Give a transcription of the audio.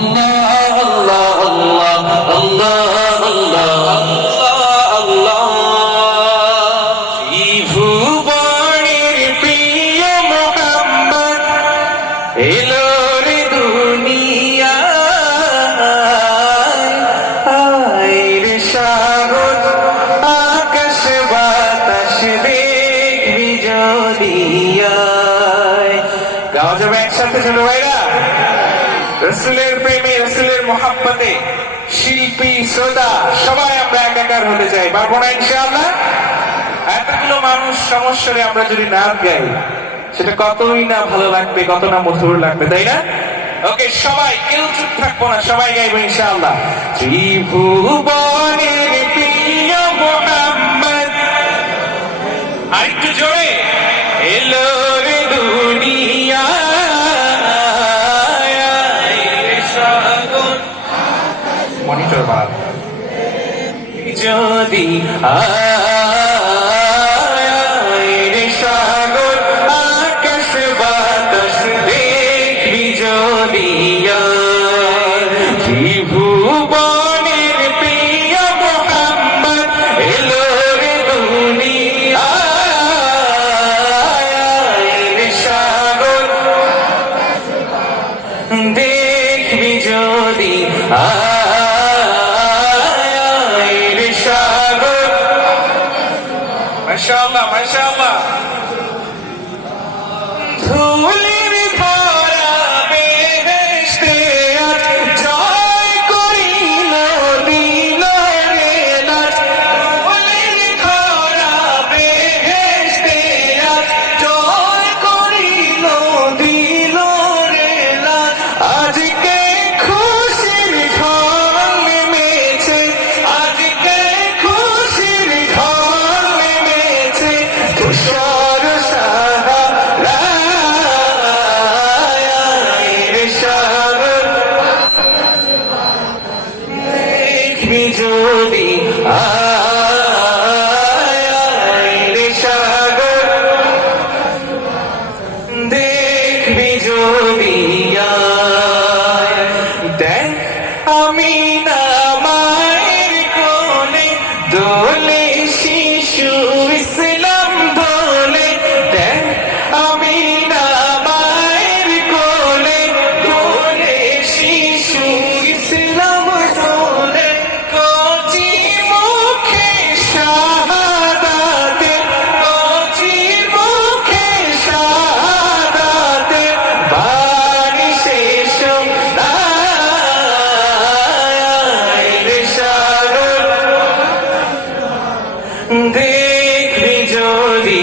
আল্লাহ আল্লাহ আল্লাহ আল্লাহ আল্লাহ ভুবনের প্রিয় মুহাম্মদ এলো রে দুনিয়ায়, আয় রে সাগর আকাশ বাতাস দেখবি যদি আয়। গাওয়া যাবে একসাথে ছোট ভাইরা? রসুলের প্রেমে, রসুলের মোহাব্বতে শিল্পী শ্রোতা সবাই আমরা একাকার হতে চাই, পারবো না ইনশাআল্লাহ? এতগুলো মানুষ সমস্যারে আমরা যদি নাচ গাই সেটা কতই না ভালো লাগবে, কত না মধুর লাগবে, তাই না? ওকে, সবাই কেউ চুপ থাকবো না, সবাই গাইবো ইনশাআল্লাহ। ত্রিভুবনের প্রিয় মুহাম্মদ, আরেকটু জোরে, এলো রে দুনিয়ায়, মনিটর বাদ যদি রে সাগর আকাশ বাতাস দেখবি যদি ত্রিভুবনের প্রিয় মুহাম্মদ এলো রে দুনিয়ায়, রে সাগর দেখবি যদি মাশাআল্লাহ মাশাআল্লাহ। ধুলির ধরা বেহেশতে আজ জয় করিল দিল রে নাচ, ধুলির ধরা বেহেশতে আজ জয় করিল দিল রে নাচ। আজকে খুশির ঢল নেমেছে, আজকে খুশির ঢল নেমেছে, তুষার সাহারায় রে সাগর দেখবি যদি রে সাগর দেখবি যদি দেখ আমি না মায়ের কোলে দোলে শিশু ইসলাম দোলে, দেখ আমি না মায়ের কোলে দোলে শিশু ইসলাম দোলে, কচি মুখে শাহাদাতে, কচি মুখে শাহাদাতে বাণী শেষ রে সাগর দেখবি যদি